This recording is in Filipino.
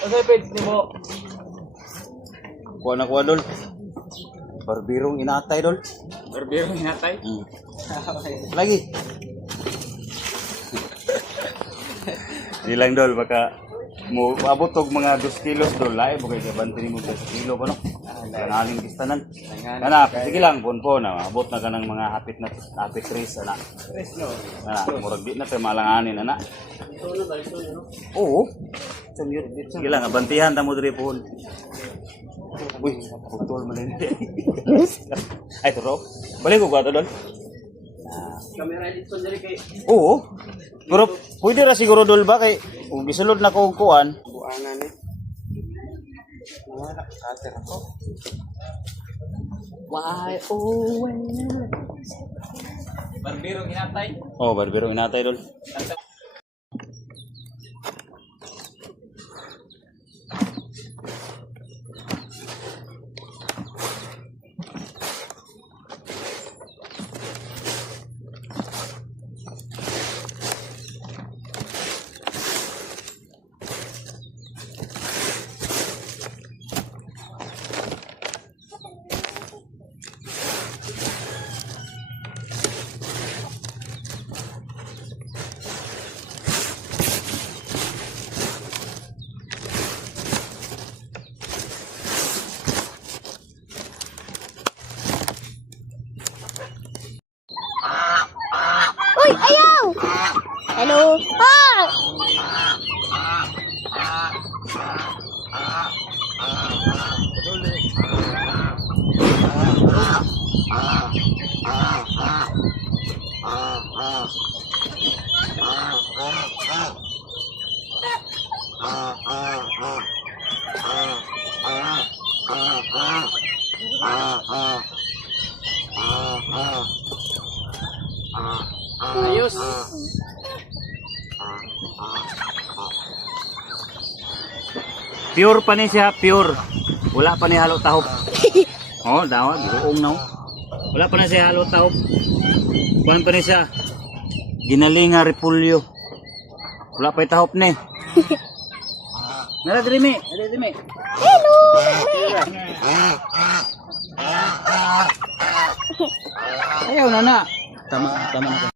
Ano yung page ni mo? Kuha na kuha, Dol. Barbirong inatay, Dol. Barbero hinatay? Lagi. Hindi lang, Dol. Baka mo abot og mga 2 kilos, Dol. Lahi, bukay kabantin mo 2 kilo ko, no? Kanaling kistanan. Kana, sige lang, ponpon. Abot na ka ng mga hapit race, ana. Murag di na tayo malanganin, ana. Oo. Sige lang, abantihan tamo diri po. Uy, putol man din. Ay, turo. Balik ko ba ito doon? Camera dito dali kay Oo. Pero pwede ra siguro Dol ba kay kung gisulod na ko og kuan. buangan eh. Wala kater ako. Why oh Barbero hinatay? Oh, barbero inatay Dol. Uy, ayaw! Hello? Ah! Ayos. Pure pa ni siya, pure. Wala pa ni halo tahop. Oh, dawa, giuong na. Wala pa na siya halo tahop. Kuan pa ni siya. Ginalinga repulyo. Wala pa tahop ni. Nara diri mi, Hello! Ayaw na na. Tama na ko.